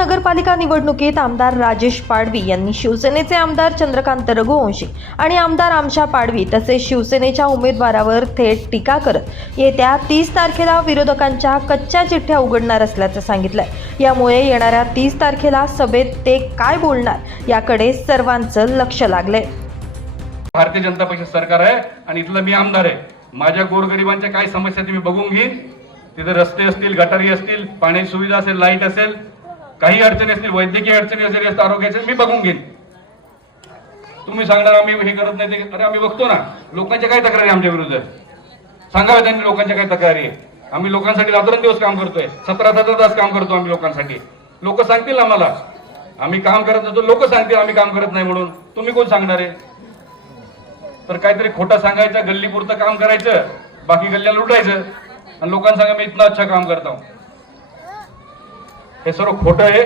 नगरपालिका निवडणुकीत आमदार राजेश पाडवी यांनी शिवसेनेचे आमदार चंद्रकांत रघुवंशी आणि आमदार आमशा पाडवी तसेच शिवसेनेच्या उमेदवारावर थेट टीका करत येत्या तीस तारखेला विरोधकांच्या कच्च्या चिठ्ठ्या उघडणार असल्याचं सांगितलंय. यामुळे येणाऱ्या तीस तारखेला सभेत ते काय बोलणार याकडे सर्वांचं लक्ष लागलंय. भारतीय जनता पक्ष सरकार आहे आणि इथलं मी आमदार आहे. माझ्या गोरगरिबांच्या काय समस्या ते मी बघून घेईन. तिथे रस्ते असतील गटारी असतील पाण्याची सुविधा असेल लाइट असेल काही अडचणी असतील वैद्यकीय अडचणी असेल आरोग्याचे मी बघून घेईन. तुम्ही सांगणार आम्ही हे करत नाही ते अरे आम्ही बघतो ना लोकांच्या काय तक्रारी आहे आमच्या विरुद्ध? सांगाव्या त्यांनी लोकांच्या काय तक्रारी आहे. आम्ही लोकांसाठी रात्रंदिवस काम करतोय. सतरा सतरा तास काम करतो आम्ही लोकांसाठी. लोक सांगतील आम्हाला. आम्ही काम करत नसतो लोक सांगतील आम्ही काम करत नाही म्हणून. तुम्ही कोण सांगणार आहे? तर काहीतरी खोटा सांगायचं गल्लीपुरतं काम करायचं बाकी गल्ल्या लुटायचं. आणि लोकांना सांगा मी इथनं अच्छा काम करता हे सर्व खोटं आहे.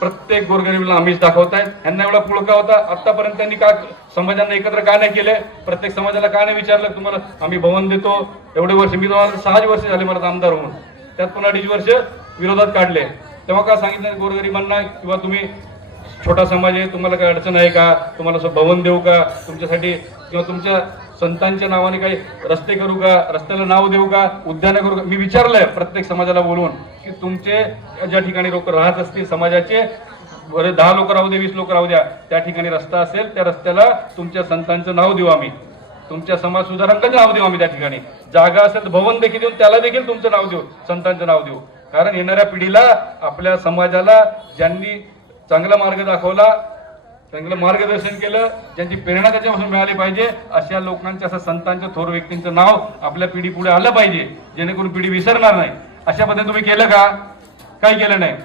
प्रत्येक गोरगरीबला आम्हीच दाखवतायत. यांना एवढा पुळका होता. आतापर्यंत त्यांनी का समाजांना एकत्र का नाही केले? प्रत्येक समाजाला का नाही विचारलं? तुम्हाला आम्ही भवन देतो. एवढे वर्ष मी तुम्हाला सहा वर्ष झाले मला आमदार होऊन. त्यात पण अडीच वर्ष विरोधात काढले. तेव्हा का सांगितलं गोरगरिबांना किंवा तुम्ही छोटा समाज आहे तुम्हाला काही अडचण आहे का? तुम्हाला असं भवन देऊ का? तुमच्यासाठी किंवा तुमच्या संतांच्या नावाने काही रस्ते करू का रस्त्याला नाव देऊ का उद्यानं करू का? मी विचारलंय प्रत्येक समाजाला बोलवून की तुमचे ज्या ठिकाणी लोक राहत असतील समाजाचे बरे दहा लोक राहू दे वीस लोक राहू द्या त्या ठिकाणी रस्ता असेल त्या रस्त्याला तुमच्या संतांचं नाव देऊ आम्ही. तुमच्या समाज सुधारकांचं नाव देऊ आम्ही त्या ठिकाणी. जागा असेल तर भवन देखील देऊन त्याला देखील तुमचं नाव देऊ संतांचं नाव देऊ. कारण येणाऱ्या पिढीला आपल्या समाजाला ज्यांनी चांगला मार्ग दाखवला चांगलं मार्गदर्शन केलं ज्यांची प्रेरणा त्याच्यापासून मिळाली पाहिजे अशा लोकांच्या असं संतांच्या थोर व्यक्तींचं नाव आपल्या पिढी पुढे आलं पाहिजे जेणेकरून पिढी विसरणार नाही. अशा पद्धतीने तुम्ही केलं का? काही केलं नाही.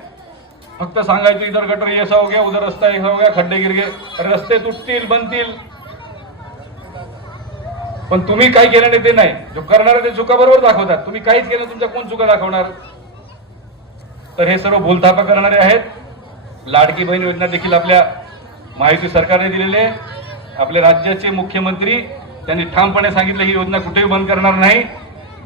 फक्त सांगायचं इधर गटर ऐसा हो गया उधर रस्ता ऐसा हो गया खड्डे गिरगे रस्ते तुटतील बनतील. पण तुम्ही काही केलं नाही ते नाही. जो करणार ते चुका बरोबर दाखवतात. तुम्ही काहीच केलं तुमच्या कोण चुका दाखवणार? तर हे सर्व भूलथापा करणारे आहेत. लाडकी बहीण योजना देखील आपल्या महायुती सरकारने दिलेले आपले राज्याचे मुख्यमंत्री त्यांनी ठामपणे सांगितलं ही योजना कुठेही बंद करणार नाही.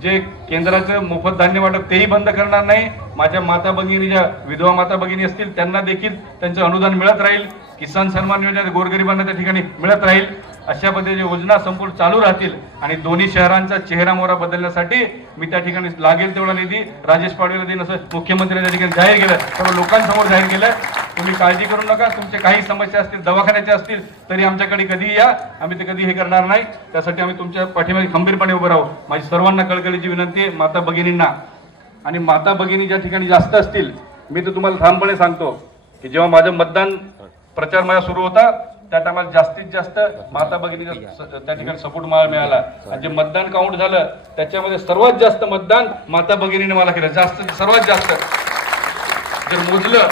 जे केंद्राचं मोफत धान्य वाटप तेही बंद करणार नाही. माझ्या माता भगिनी ज्या विधवा माता भगिनी असतील त्यांना देखील त्यांचं अनुदान मिळत राहील. किसान सन्मान योजना गोरगरिबांना त्या ठिकाणी मिळत राहील. अशा पद्धतीच्या योजना संपूर्ण चालू राहतील आणि दोन्ही शहरांचा चेहरा मोहरा बदलण्यासाठी मी त्या ठिकाणी लागेल तेवढा निधी. राजेश पाडवीला देईन असं मुख्यमंत्र्यांनी त्या ठिकाणी जाहीर केलं. सर्व लोकांसमोर जाहीर केलं. तुम्ही काळजी करू नका. तुमचे काही समस्या असतील दवाखान्याच्या असतील तरी आमच्याकडे कधीही या. आम्ही ते कधी हे करणार नाही. त्यासाठी आम्ही तुमच्या पाठीमागे खंबीरपणे उभं राहू. माझी सर्वांना कळकळीची विनंती आहे. माता भगिनींना आणि माता भगिनी ज्या ठिकाणी जास्त असतील मी तर तुम्हाला ठामपणे सांगतो की जेव्हा माझं मतदान प्रचार माझा सुरू होता त्या टायमाला जास्तीत जास्त माता भगिनीचा त्या ठिकाणी सपोर्ट मला मिळाला. आणि जे मतदान काउंट झालं त्याच्यामध्ये सर्वात जास्त मतदान माता भगिनीने मला केलं. जास्त सर्वात जास्त. जर मोजलं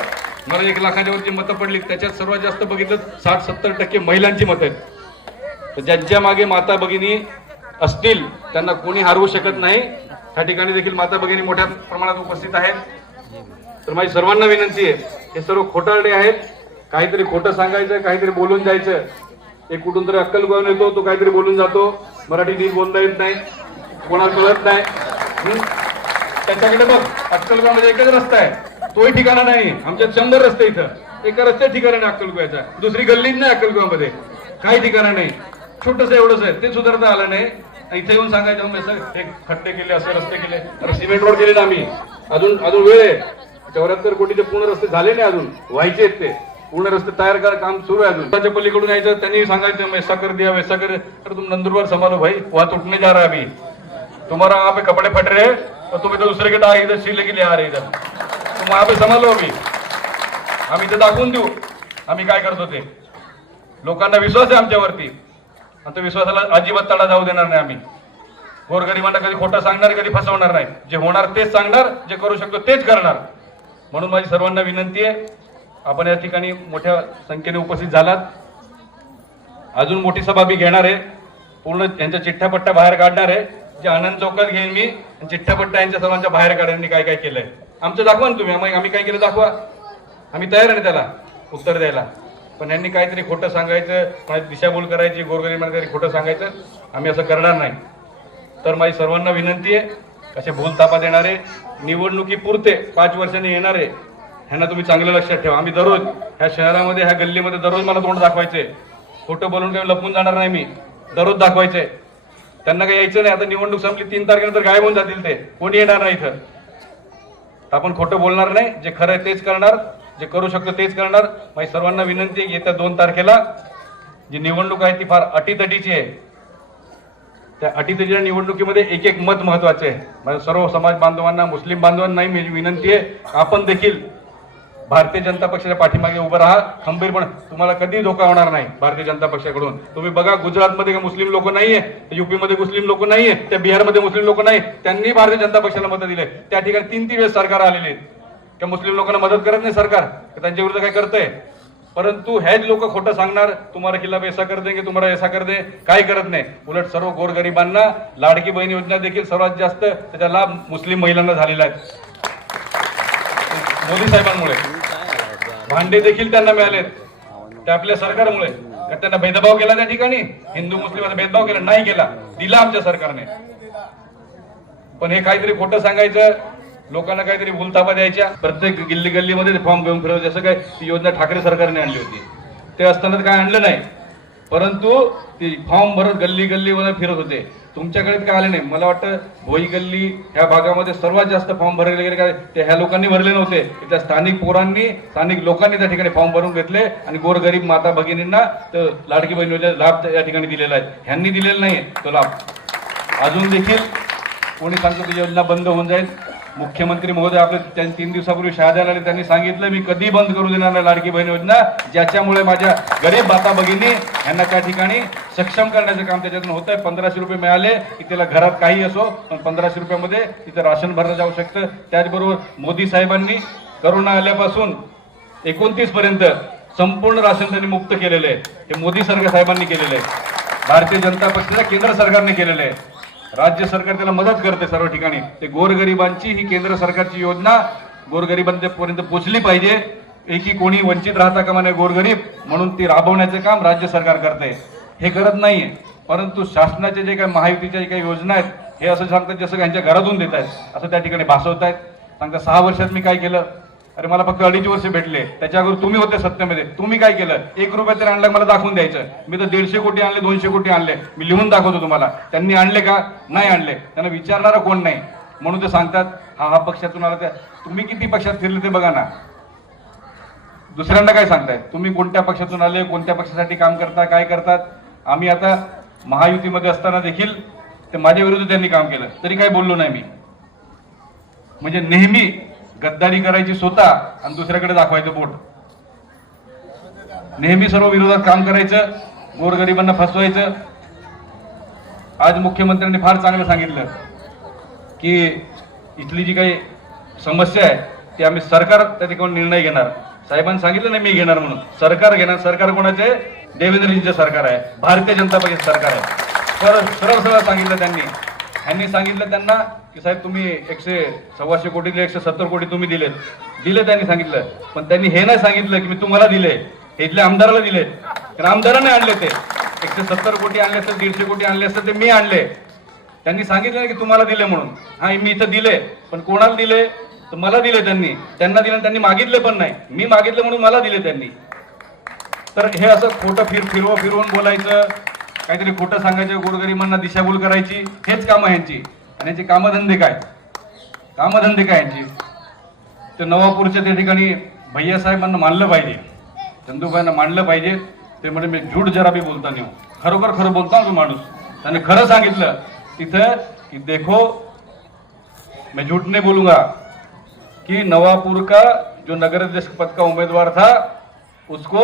मला एक लाखाच्या वरची मतं पडली त्याच्यात सर्वात जास्त बघितलं साठ सत्तर टक्के महिलांची मतं आहेत. ज्यांच्या मागे माता भगिनी असतील त्यांना कोणी हरवू शकत नाही. त्या ठिकाणी देखील माता भगिनी मोठ्या प्रमाणात उपस्थित आहेत. तर माझी सर्वांना विनंती आहे हे सर्व खोटारडे आहेत. काहीतरी खोटं सांगायचं काहीतरी बोलून जायचं. एक कुठून तरी अक्कल गोळून येतो तो काहीतरी बोलून जातो. मराठी नीट बोलता येत नाही कोणाला कळत नाही. त्याच्याकडे बघ अक्कलगावमध्ये म्हणजे एकच रस्ता आहे. तोही ठिकाणा नाही आमच्यात शंभर रस्ते इथं. एका रस्त्या ठिकाणा नाही अक्कलगावचा दुसरी गल्लीच नाही अक्कलगावमध्ये काही ठिकाणा नाही. छोटस एवढंच आहे ते सुधारता आलं नाही. इथे येऊन सांगायचं म्हणजे हे खड्डे केले असे रस्ते केले. तर सिमेंट रोड केले ना आम्ही. अजून अजून वेळ आहे. चौऱ्याहत्तर कोटीचे पूर्ण रस्ते झाले नाही अजून. व्हायचे आहेत ते. पूर्ण रस्ते तयार करा काम सुरू आहे अजून. त्याच्या पलीकडून यायचं त्यांनी सांगायचं मैं ऐसा कर दिया वैसा कर तर तुम नंदुरबार संभालो भाई वहां टूटने जा रहा अभी. तुम्हारा वहां पे कपड़े फट रहे हैं और तुम इधर दूसरे के डाग इधर सिले के लिए आ रहे इधर। तुम वहां पे संभालो अभी। आम्ही इथे दाखवून देऊ आम्ही काय करतो ते लोकांना विश्वास आहे आमच्यावरती. आणि त्या विश्वासाला अजिबात तडा जाऊ देणार नाही आम्ही. गोरगरिबांना कधी खोटं सांगणार कधी फसवणार नाही. जे होणार तेच सांगणार जे करू शकतो तेच करणार. म्हणून माझी सर्वांना विनंती आहे आपण या ठिकाणी मोठ्या संख्येने उपस्थित झालात. अजून मोठी सभा मी घेणार आहे. पूर्ण यांच्या चिठ्ठ्यापट्ट्या बाहेर काढणार आहे. जे आनंद चौकात घेईन मी आणि चिठ्ठ्यापट्ट्या यांच्या सर्वांच्या बाहेर काढायला काय काय केलंय. आमचं दाखवा ना तुम्ही. आम्ही आम्ही काय केलं दाखवा. आम्ही तयार आहे त्याला? उत्तर द्यायला. पण यांनी काहीतरी खोटं सांगायचं दिशाभूल करायची गोरगरीबांना काहीतरी खोटं सांगायचं आम्ही असं करणार नाही. तर माझी सर्वांना विनंती आहे असे भूल तापा देणारे निवडणुकीपुरते पाच वर्षांनी येणारे ह्यांना तुम्ही चांगलं लक्षात ठेवा. आम्ही दररोज ह्या शहरामध्ये ह्या गल्लीमध्ये दररोज मला तोंड दाखवायचे. खोटं बोलून काही लपून जाणार नाही मी. दररोज दाखवायचे. त्यांना काही यायचं नाही. आता निवडणूक संपली तीन तारखेनंतर गायब होऊन जातील ते. कोणी येणार नाही इथं. तर आपण खोटं बोलणार नाही. जे खरं आहे तेच करणार. जे करू शकतो तेच करणार. माझी सर्वांना विनंती आहे येत्या दोन तारखेला जी निवडणूक आहे ती फार अटीतटीची आहे. त्या अटीतटीच्या निवडणुकीमध्ये एक एक मत महत्त्वाचे आहे. माझ्या सर्व समाज बांधवांना मुस्लिम बांधवांनाही माझी विनंती आहे आपण देखील भारतीय जनता पक्षाच्या पाठीमागे उभं राहा. खंबीरपणे तुम्हाला कधी धोका होणार नाही भारतीय जनता पक्षाकडून. तुम्ही बघा गुजरातमध्ये का मुस्लिम लोक नाहीये युपीमध्ये मुस्लिम लोक नाहीये त्या बिहारमध्ये मुस्लिम लोक नाही त्यांनी भारतीय जनता पक्षाला मतं दिले. त्या ठिकाणी तीन तीन वेळेस सरकार आलेले आहेत. त्या मुस्लिम लोकांना मदत करत नाही सरकार त्यांच्या विरुद्ध काय करतंय? परंतु हेच लोक खोटं सांगणार तुम्हाला खिलाफ ऐसा कर देंगे तुम्हाला ऐसा कर दे काय करत नाही. उलट सर्व गोरगरिबांना लाडकी बहीण योजना देखील सर्वात जास्त त्याचा लाभ मुस्लिम महिलांना झालेला आहे. मोदी साहेबांमुळे. भांडे देखील त्यांना मिळालेत. ते आपल्या सरकारमुळे. त्यांना भेदभाव केला त्या ठिकाणी? हिंदू मुस्लिमांना भेदभाव केला नाही केला. दिला आमच्या सरकारने. पण हे काहीतरी खोटं सांगायचं लोकांना काहीतरी भूलतापा द्यायच्या. प्रत्येक गिल्ली गल्लीमध्ये फॉर्म घेऊन फिरवते जसं काय ती योजना ठाकरे सरकारने आणली होती. ते असताना तर काय आणलं नाही. परंतु ती फॉर्म भरत गल्ली गल्लीमध्ये फिरत होते. तुमच्याकडे काय आले नाही? मला वाटतं भोई गल्ली ह्या भागामध्ये सर्वात जास्त फॉर्म भरले गेले काय ते ह्या लोकांनी भरले नव्हते. त्या स्थानिक पोरांनी स्थानिक लोकांनी त्या ठिकाणी फॉर्म भरून घेतले आणि गोरगरीब माता भगिनींना तर लाडकी बहीण लाभ या ठिकाणी दिलेला आहे. ह्यांनी दिलेला नाही तो लाभ. अजून देखील कोणी सांगतो ती योजना बंद होऊन जाईल? मुख्यमंत्री महोदय आपले त्यांनी तीन दिवसापूर्वी शहाद्याला आले त्यांनी सांगितलं मी कधी बंद करू देणार नाही लाडकी बहीण योजना ज्याच्यामुळे माझ्या गरीब माता भगिनी यांना त्या ठिकाणी सक्षम करण्याचं काम त्याच्यातून होत आहे पंधराशे रुपये मिळाले की त्याला घरात काही असो पण पंधराशे रुपयामध्ये तिथं राशन भरलं जाऊ शकतं. त्याचबरोबर मोदी साहेबांनी करोना आल्यापासून एकोणतीस पर्यंत संपूर्ण राशन त्यांनी मुक्त केलेलं आहे. हे मोदी सरकार साहेबांनी केलेलं आहे. भारतीय जनता पक्षाच्या केंद्र सरकारने केलेलं आहे. राज्य सरकार त्याला मदत करते सर्व ठिकाणी. ते गोरगरिबांची ही केंद्र सरकारची योजना गोरगरिबांपर्यंत पोचली पाहिजे. एकी कोणी वंचित राहता कामा नये गोरगरीब म्हणून ती राबवण्याचं काम राज्य सरकार करते. हे करत नाहीये. परंतु शासनाचे जे काही महायुतीच्या जे काही योजना आहेत हे असं सांगतात जसं यांच्या घरातून देत आहेत असं त्या ठिकाणी भासवत आहेत. सांगतात सहा वर्षात मी काय केलं? अरे मला फक्त अडीच वर्ष भेटले. त्याच्या अगोदर तुम्ही होते सत्तेमध्ये. तुम्ही काय केलं? एक रुपया तरी आणला मला दाखवून द्यायचं. मी तर दीडशे कोटी आणले दोनशे कोटी आणले. मी लिहून दाखवतो तुम्हाला. त्यांनी आणले का? नाही आणले. त्यांना विचारणारा कोण नाही. म्हणून ते सांगतात हा हा पक्षातून आला. त्या तुम्ही किती पक्षात फिरले ते बघा ना. दुसऱ्यांना काय सांगताय? तुम्ही कोणत्या पक्षातून आले? कोणत्या पक्षासाठी काम करता? काय करतात? आम्ही आता महायुतीमध्ये असताना देखील ते माझ्या विरुद्ध त्यांनी काम केलं. तरी काय बोललो नाही मी. म्हणजे नेहमी गद्दारी करायची स्वतः आणि दुसऱ्याकडे दाखवायचं बोट. नेहमी सर्व विरोधात काम करायचं गोरगरिबांना फसवायचं. आज मुख्यमंत्र्यांनी फार चांगलं सांगितलं की इथली जी काही समस्या आहे ती आम्ही सरकार त्या ठिकाणी निर्णय घेणार. साहेबांनी सांगितलं नाही मी घेणार म्हणून. सरकार घेणार सरकार कोणाचे आहे? सरकार आहे. भारतीय जनता पक्षाचं सरकार आहे. तर सरळ सरळ सांगितलं त्यांनी. यांनी सांगितलं त्यांना की साहेब तुम्ही एकशे सव्वाशे कोटी दिले एकशे सत्तर कोटी तुम्ही दिलेत. दिले त्यांनी सांगितलं. पण त्यांनी हे नाही सांगितलं की मी तुम्हाला दिले. हे इथल्या आमदाराला दिले. कारण आमदाराने आणले ते. एकशे सत्तर कोटी आणले असते दीडशे कोटी आणले असते ते मी आणले. त्यांनी सांगितलं की तुम्हाला दिले म्हणून. हा मी इथं दिले पण कोणाला दिले? तर मला दिले त्यांनी. त्यांना दिले त्यांनी मागितले पण नाही. मी मागितले म्हणून मला दिले त्यांनी. तर हे असं खोटं फिर फिरवं फिरवून बोलायचं काहीतरी खोटं सांगायचं गोरगरिबांना दिशाभूल करायची हेच कामं ह्यांची. आणि यांचे कामधंदे काय? कामधंदे काय यांची ते नवापूरच्या त्या ठिकाणी भैया साहेबांना मानलं पाहिजे. चंदूबाईंना मानलं पाहिजे. ते म्हणजे मी झूट जरा बी बोलता नाही. खरोखर खरं बोलता ना तो माणूस. त्याने खरं सांगितलं तिथं की देखो मैं झूठ नहीं बोलूंगा कि नवापुर का जो नगर अध्यक्ष पद का उम्मीदवार था उसको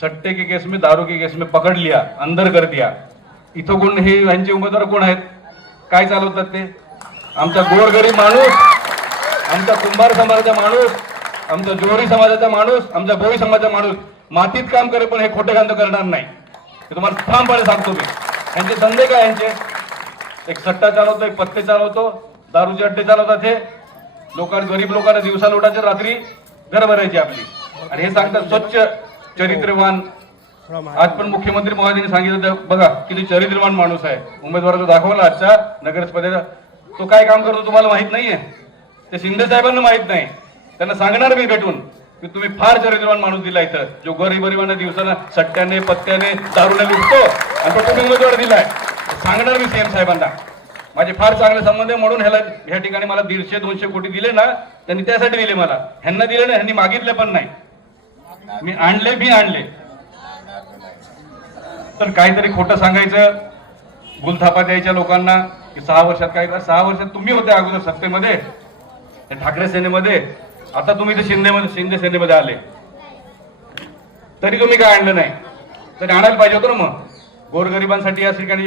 सट्टे के केस में दारू के केस में पकड़ लिया अंदर कर दिया. इथं कोण हे यांचे उमेदवार कोण आहेत? काय चालवतात ते? आमचा गोरगरीब माणूस आमचा कुंभार समाजाचा माणूस आमचा जोहरी समाजाचा माणूस आमचा भोई समाजाचा माणूस. मातीत काम करे पण हे खोटे कांद करणार नाही. हे तुम्हाला ठामपणे सांगतो मी. यांचे धंदे काय यांचे एक सट्टा चालवतो एक पत्ते चालवतो दारूचे अड्डे चालवतात हे. लोकांना गरीब लोकांना दिवसा लोटायचे रात्री घर भरायची आपली. आणि हे सांगतात स्वच्छ चरित्रवान. आज पण मुख्यमंत्री महोदयांनी सांगितलं बघा किती चरित्रवान माणूस आहे. उमेदवाराला दाखवला आजच्या नगरस्पर्धेला तो काय काम करतो तुम्हाला माहीत नाहीये. ते शिंदे साहेबांना माहीत नाही. त्यांना सांगणार मी भेटून की तुम्ही फार चरित्रवान माणूस दिला इथं. जो गरीबरिबांना दिवसाला सट्ट्याने पत्त्याने दारूने लुटतो आणि तो तुम्ही उमेदवार दिलाय. सांगणार मी सीएम साहेबांना. माझे फार चांगले संबंध आहे म्हणून ह्याला ह्या ठिकाणी मला दीडशे दोनशे कोटी दिले ना त्यांनी त्यासाठी दिले मला. ह्यांना दिले ना ह्यांनी मागितले पण नाही. मी आणले मी आणले. तर काहीतरी खोटं सांगायचं गुलथापा द्यायच्या लोकांना की सहा वर्षात काय सहा वर्षात तुम्ही होते अगोदर सत्तेमध्ये ठाकरे सेनेमध्ये आता तुम्ही ते शिंदेमध्ये शिंदे सेनेमध्ये आले. तरी तुम्ही काय आणलं नाही? तरी आणायला पाहिजे होतं ना मग. गोरगरिबांसाठी या ठिकाणी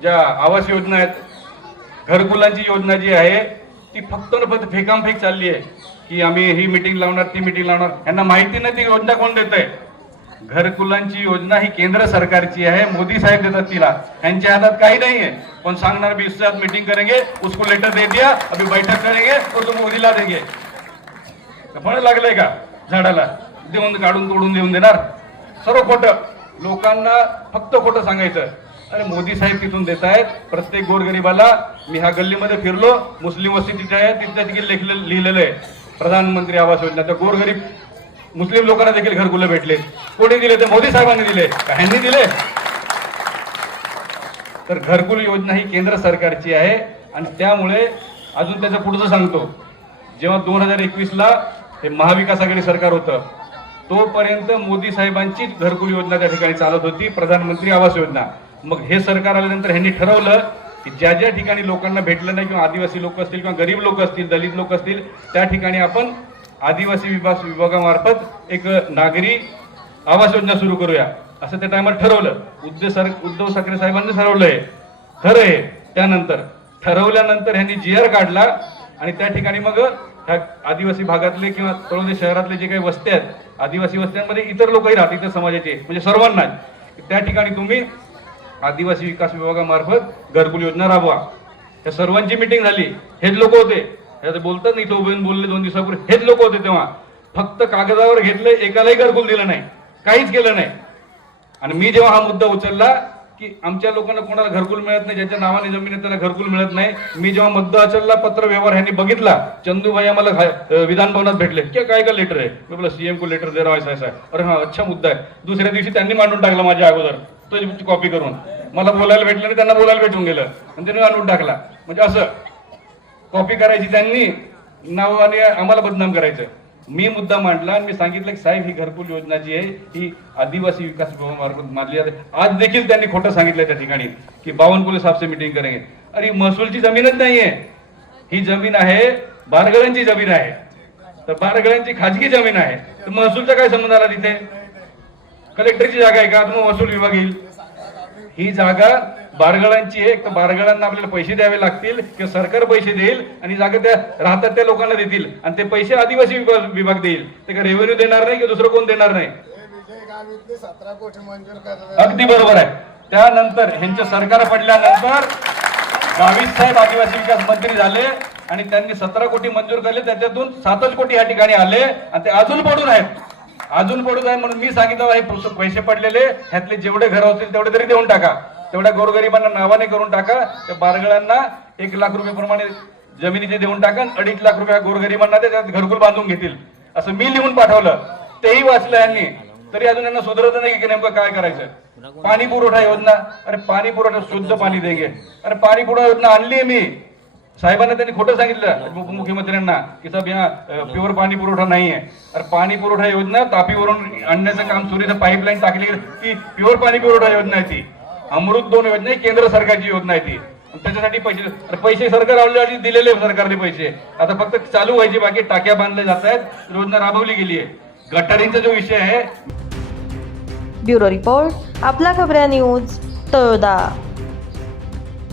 ज्या आवास योजना आहेत घरकुलांची योजना जी आहे ती फक्त न फक्त फेकामफेक चालली आहे. की आम्ही ही मिटिंग लावणार ती मिटिंग लावणार. यांना माहिती नाही ती योजना कोण देत आहे घरकुलांची योजना ही केंद्र सरकारची आहे मोदी साहेब देतात तिला. यांच्या हातात काही नाही आहे पण सांगणार भी इससे मीटिंग करेंगे उसको लेटर दे दिया अभी बैठक करेंगे और मोदीला देंगे. फळ लागलंय का झाडाला? देऊन काढून तोडून देऊन देणार? सर्व खोटं. लोकांना फक्त खोटं सांगायचं. अरे मोदी साहेब तिथून देत आहेत प्रत्येक गोरगरिबाला मी ह्या गल्लीमध्ये फिरलो मुस्लिम वस्ती तिथे आहे तिथे देखील लिहिलेलं आहे. प्रधानमंत्री आवास योजना तर गोरगरीब मुस्लिम लोकांना देखील घरकुलं भेटले. कोणी दिले तर मोदी साहेबांनी दिले. का ह्यांनी दिले? तर घरकुल योजना ही केंद्र सरकारची आहे आणि त्यामुळे अजून त्याचं पुढचं सांगतो. जेव्हा दोन हजार एकवीसला हे महाविकास आघाडी सरकार होतं तोपर्यंत मोदी साहेबांची घरकुल योजना त्या ठिकाणी चालत होती प्रधानमंत्री आवास योजना. मग हे सरकार आल्यानंतर ह्यांनी ठरवलं की ज्या ज्या ठिकाणी लोकांना भेटलं नाही किंवा आदिवासी लोक असतील किंवा गरीब लोक असतील दलित लोक असतील त्या ठिकाणी आपण आदिवासी विभाग विभागामार्फत एक नागरी आवास योजना सुरू करूया असं त्या टायमाला ठरवलं. उद्धव सर उद्धव ठाकरे साहेबांनी ठरवलंय. खरं आहे त्यानंतर. ठरवल्यानंतर ह्यांनी जी आर काढला आणि त्या ठिकाणी मग ह्या आदिवासी भागातले किंवा तळोदे शहरातले जे काही वस्त्या आहेत आदिवासी वस्त्यांमध्ये इतर लोकही राहतात इतर समाजाचे म्हणजे सर्वांनाच. त्या ठिकाणी तुम्ही आदिवासी विकास विभागामार्फत घरकुल योजना राबवा. त्या सर्वांची मिटिंग झाली. हेच लोक होते. हे बोलतात नाही तो उभे बोलले दोन दिवसापूर्वी. हेच लोक होते तेव्हा. फक्त कागदावर घेतलं एकालाही घरकुल दिलं नाही. काहीच केलं नाही. आणि मी जेव्हा हा मुद्दा उचलला की आमच्या लोकांना कोणाला घरकुल मिळत नाही ज्यांच्या नावाने जमीन आहे त्याला घरकुल मिळत नाही मी जेव्हा मुद्दा उचलला पत्र व्यवहार ह्यांनी बघितला चंदूभाई आम्हाला विधान भवनात भेटले. की काय का लेटर आहे? मी बोला सीएम को लेटर दे रहा ऐसा. अरे हा अच्छा मुद्दा आहे. दुसऱ्या दिवशी त्यांनी मांडून टाकला माझ्या अगोदर. तो कॉपी करून. मला बोलायला भेटलं आणि त्यांना बोलायला भेटून गेलं. आणि त्यांनी मांडून टाकला. म्हणजे असं कॉपी करायची त्यांनी नाव आणि आम्हाला बदनाम करायचं. मी मुद्दा मांडला आणि मी सांगितलं की साहेब ही घरकुल योजना जी आहे ही आदिवासी विकास विभागामार्फत मानली जाते. आज देखील त्यांनी खोटं सांगितलं त्या ठिकाणी की बावनकुले साहेबचे मिटिंग करेंगे. अरे महसूलची जमीनच नाहीये. ही जमीन आहे बारगळ्यांची जमीन आहे. तर बारगळ्यांची खाजगी जमीन आहे. तर महसूलचा काय संबंध आला तिथे? कलेक्टरची जागा आहे का? तुम्ही महसूल विभाग येईल. ही जागा बारगळांची आहे. एक तर बारगळांना आपल्याला पैसे द्यावे लागतील किंवा सरकार पैसे देईल आणि जागा त्या राहतात त्या लोकांना देतील. आणि ते पैसे आदिवासी विभाग विभाग देईल. ते का रेव्हेन्यू देणार नाही किंवा दुसरं कोण देणार नाही? अगदी बरोबर आहे. त्यानंतर ह्यांचं सरकार पडल्यानंतर बावीस साहेब आदिवासी विकास मंत्री झाले आणि त्यांनी सतरा कोटी मंजूर केले. त्याच्यातून सातच कोटी या ठिकाणी आले आणि ते अजून पडून आहेत. अजून पडू आहे म्हणून मी सांगितलं हे पैसे पडलेले ह्यातले जेवढे घर असतील तेवढे तरी देऊन टाका. तेवढ्या गोरगरिबांना नावाने करून टाका. त्या बारगळांना एक लाख रुपये प्रमाणे जमिनीचे देऊन टाका आणि अडीच लाख रुपये गोरगरिबांना ते त्यात घरकुल बांधून घेतील. असं मी लिहून पाठवलं. तेही वाचलं यांनी. तरी अजून यांना सुधरत नाही की नेमकं काय करायचं. पाणी पुरवठा योजना. अरे पाणी पुरवठा शुद्ध पाणी दे अरे पाणी पुरवठा योजना आणली मी. साहेबांना त्यांनी खोटं सांगितलं उपमुख्यमंत्र्यांना की साहेब या प्युअर पाणी पुरवठा नाहीये. अरे पाणी पुरवठा योजना तापीवरून आणण्याचं काम सुरू पाईपलाईन टाकली ती प्युअर पाणी पुरवठा योजना आहे ती. अमृत दोन योजना ही केंद्र सरकारची योजना आहे ती. त्याच्यासाठी पैसे पैसे सरकार ऑलरेडी दिलेले सरकारने पैसे. आता फक्त चालू व्हायचे बाकी टाक्या बांधल्या जात आहेत. योजना राबवली गेली आहे. गटारींचा जो विषय आहे. ब्युरो रिपोर्ट आपला खबऱ्या न्यूज तळोदा.